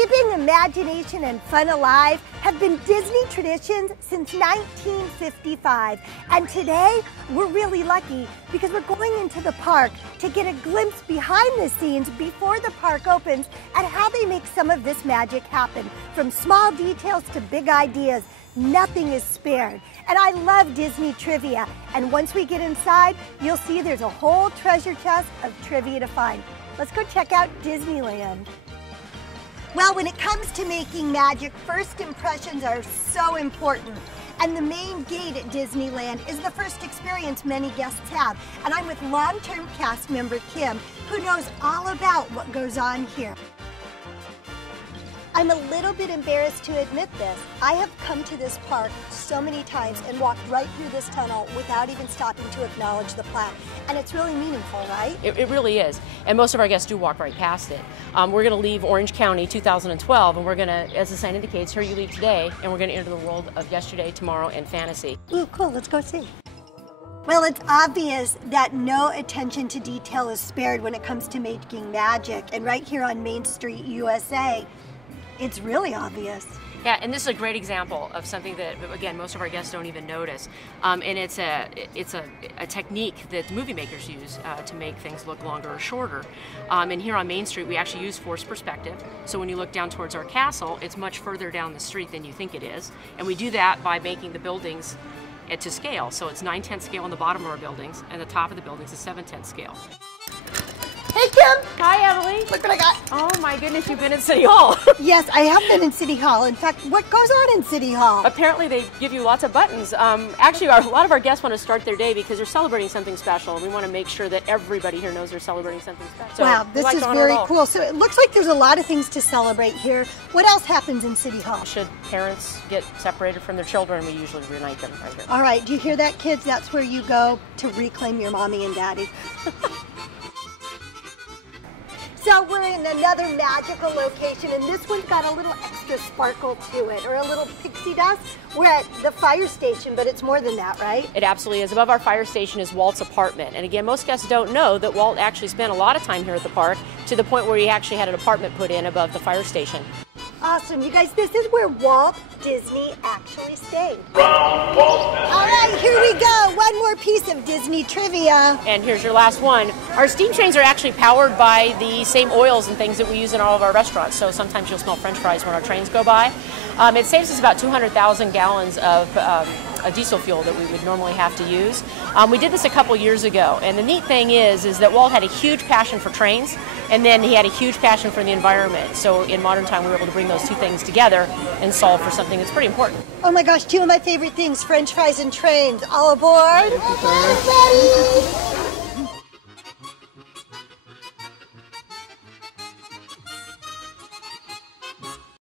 Keeping imagination and fun alive have been Disney traditions since 1955. And today, we're really lucky because we're going into the park to get a glimpse behind the scenes before the park opens and how they make some of this magic happen. From small details to big ideas, nothing is spared. And I love Disney trivia. And once we get inside, you'll see there's a whole treasure chest of trivia to find. Let's go check out Disneyland. Well, when it comes to making magic, first impressions are so important. And the main gate at Disneyland is the first experience many guests have. And I'm with long-term cast member Kim, who knows all about what goes on here. I'm a little bit embarrassed to admit this. I have come to this park so many times and walked right through this tunnel without even stopping to acknowledge the plaque. And it's really meaningful, right? It really is. And most of our guests do walk right past it. We're going to leave Orange County 2012, and we're going to, as the sign indicates, here you leave today, and we're going to enter the world of yesterday, tomorrow, and fantasy. Ooh, cool. Let's go see. Well, it's obvious that no attention to detail is spared when it comes to making magic. And right here on Main Street, USA, it's really obvious. Yeah, and this is a great example of something that, again, most of our guests don't even notice. And it's a technique that movie makers use to make things look longer or shorter. And here on Main Street, we actually use forced perspective. So when you look down towards our castle, it's much further down the street than you think it is. And we do that by making the buildings to scale. So it's 9/10 scale on the bottom of our buildings, and the top of the buildings is 7/10 scale. Hey, Kim! Hi, Emily. Look what I got. Oh my goodness, you've been in City Hall. Yes, I have been in City Hall. In fact, what goes on in City Hall? Apparently they give you lots of buttons. Actually, a lot of our guests want to start their day because they're celebrating something special, and we want to make sure that everybody here knows they're celebrating something special. So wow, this is very cool. So it looks like there's a lot of things to celebrate here. What else happens in City Hall? Should parents get separated from their children, we usually reunite them right here. All right, do you hear that, kids? That's where you go to reclaim your mommy and daddy. So we're in another magical location, and this one's got a little extra sparkle to it, or a little pixie dust. We're at the fire station, but it's more than that, right? It absolutely is. Above our fire station is Walt's apartment. And again, most guests don't know that Walt actually spent a lot of time here at the park, to the point where he actually had an apartment put in above the fire station. Awesome. You guys, this is where Walt Disney actually stayed. All right, here we go. One more piece of Disney trivia. And here's your last one. Our steam trains are actually powered by the same oils and things that we use in all of our restaurants. So sometimes you'll smell French fries when our trains go by. It saves us about 200,000 gallons of diesel fuel that we would normally have to use. We did this a couple years ago, and the neat thing is that Walt had a huge passion for trains, and then he had a huge passion for the environment. So in modern time, we were able to bring those two things together and solve for something that's pretty important. Oh my gosh, two of my favorite things, French fries and trains. All aboard! Everybody!